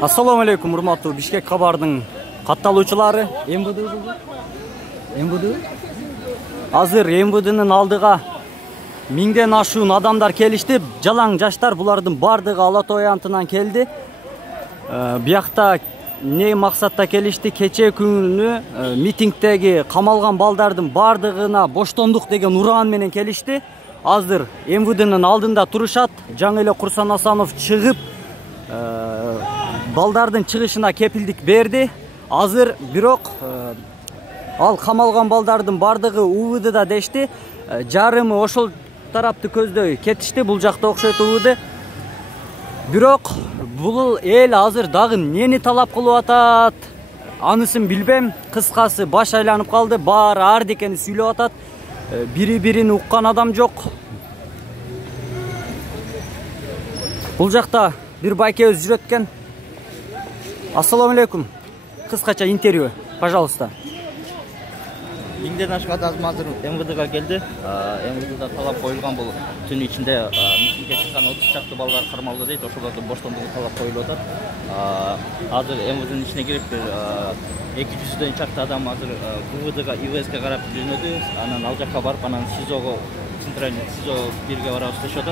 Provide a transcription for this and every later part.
Assalamu alaikum, урматтуу Бишкек кабардын катталуучулары. МВД. Азыр МВДнын алдыга миңден ашуун адамдар келишти. Жалаң жаштар, булардын бардыгы Ала Тоо аянтынан келди. Биякта не максатта келишти? Кече күнү митингдеги камалган балдардын бардыгына боштондук деген ураан менен келишти. Азыр МВДнын алдында турушат. Жаңы эле Курсан Асанов чыгып балдардын чыгышына кепилдик берди. Азыр бирок ал камалган балдардын бардыгы УВДда дешти. Жарымы ошол тарапты көздөй кетишти. Бул жакта окшойт УВД. Бирок бул эл азыр дагы нени талап кылып атат? Анысын билбем. Кыскасы баш айланып калды. Баары ардекени сүйлөп атат. Бири-бирин уккан адам жок. Бул жакта бир байкебиз жүрөт экен. Ассаламу алейкум. Кыскача интервью, пожалуйста. Миңден ашкан адам азыр МВДга келди. МВДда талап коюлган бул түн ичинде митингге чыккан 30 чакты балдар кармалды дейт. Ошолордун боштондугу талап коюлуп атат. Азыр МВДнын ичине кирип 200дөн чакты адам азыр УВДга, ИВСке карап жөнөдү. Анан ал жакка барып, анан СИЗОго, центральный СИЗО бирге барабыз дешет.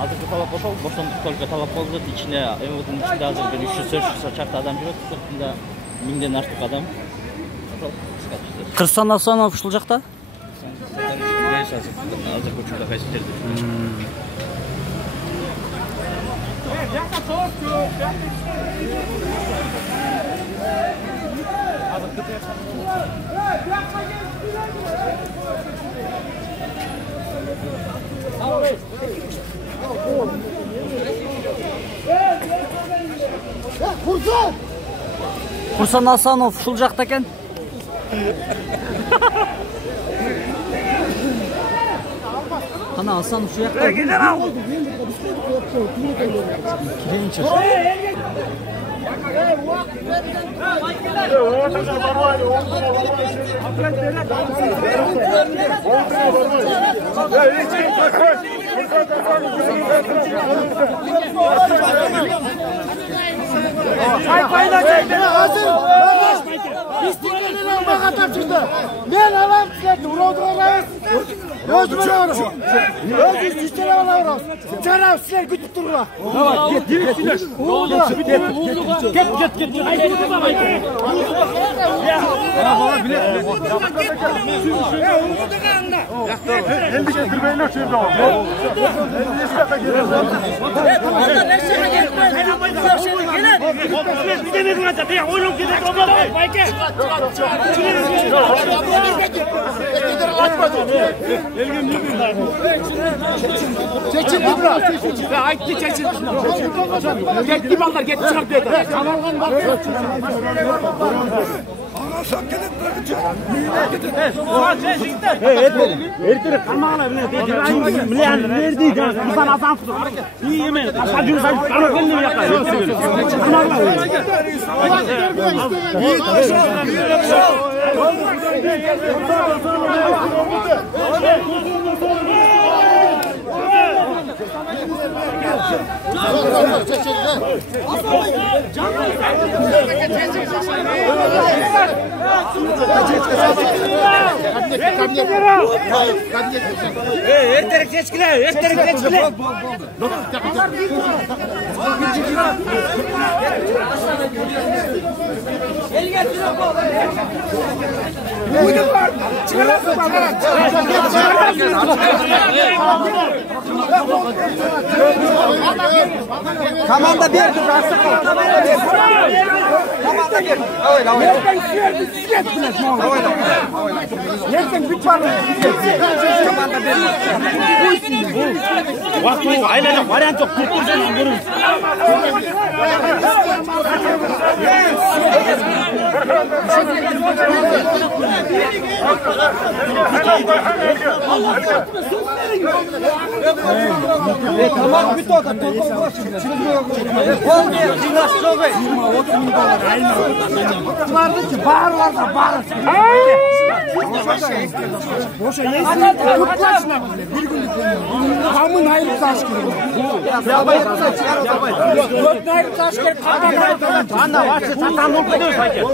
Азыркы талап ошол, боштондук только талап болду. Ичине МВДнын ичинде азыр 300 чакты адам жүрөт. Сыртында миңден артык адам. Курсан Асанов ушул жакта? Азыр учурда кайсы жерде? Курсан Асанов ушул жакта экен. Ana Hasan şu yakta. Ben alam sizlerdi, uğradılarız. Özüme varız. Özü sizlere varız. Canım sizler gütüp durma. Git. Çekildi biraz. Ayıttı çekildi. Gitti ballar gitti çıkart dedi. Kamalgan bak. Ertir kalmağına bile dedi. Bilen verdi de insan azam tutu. İyi yemeyin. Aşağıcı sen kalmağını yapar. Kalmağına. Erterek geçkile. El getiriyor bu. Buyurun var. Çıkarasın. Kamanda bir dur artık. Kamanda bir. Yerden siyerdi siyetmez mi? Yerden güç var mı? Kamanda bir. Vakti ailede varyant yok. Kurtulsanız görürüz. Tamam bir tokat bağırlarda bağır. Boşa neyse. Kutlaşma. Bir günlük. Kamın hayırlı taş kırıyor. Dört hayırlı taş kırıyor. Anna varsa satan olup gidiyor sanki.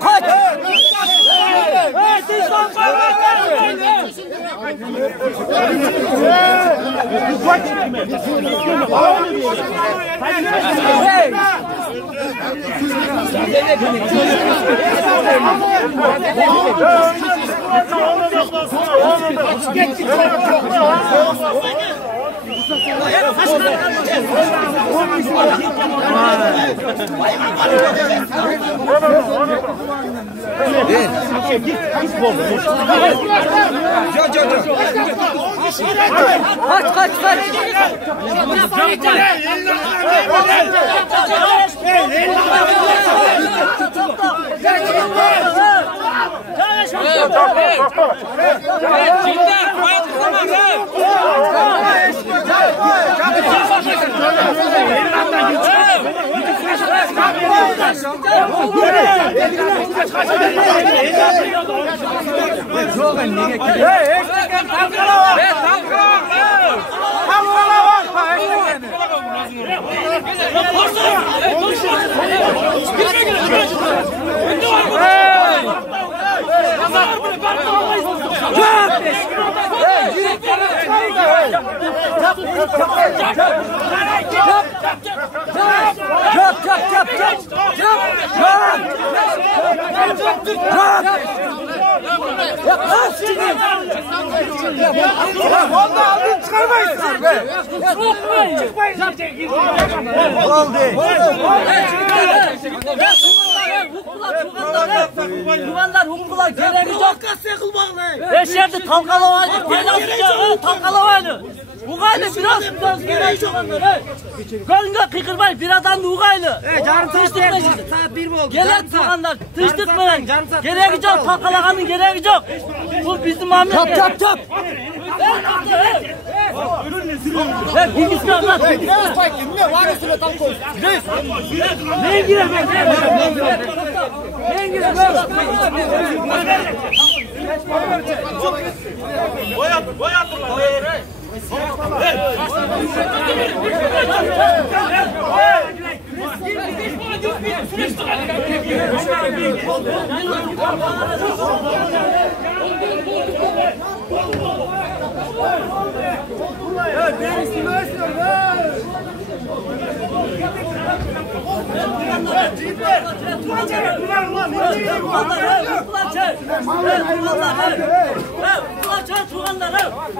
Kaç. Tuğanlar hukukular gereği yok. Beş yerde talkalavaydı. Talkalavaydı. Uğaylı biraz gereği yok. Gönlünde kıkırmayın bir adam da uğaylı. Tıştık mı? Gelen tuğanlar tıştık mı? Gereği yok. Talkalaganın gereği yok. Bu bizim Ahmet. Çap. Bilgisini anlat. Neye girer ben? Neye girer ben? Boyat.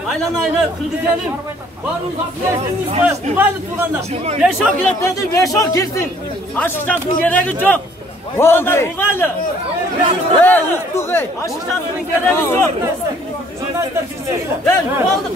Aynen kırgızelim. Varın hakkı ulaylı tuğanlar. Beşok giretlerdir, beşok girsin. Aşk şartının gereği yok. Tuğanlar ulaylı. Aşk şartının gereği yok. Ben ne oldu?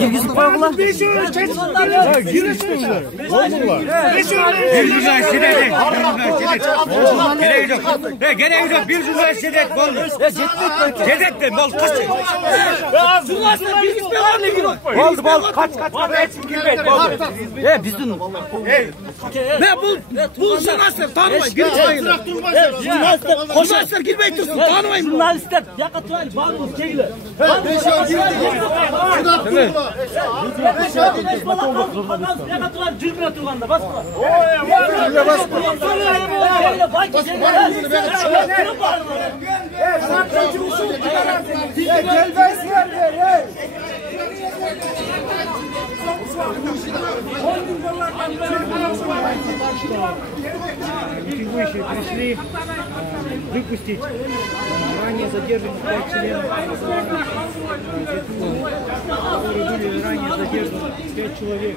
Girgizlik koy ulan. Gereği yok. Bir güzel sedet bol. Sedet de bol. Bol kaç. Bizim. Ne bu sanatçılar tanımayın. Bir koşarlar girmeyi tutsun tanımayın. Jurnalistler yakatlayın. Митингующие пришли выпустить ранее задержанных 5 членов, которые были ранее задержаны 5 человек.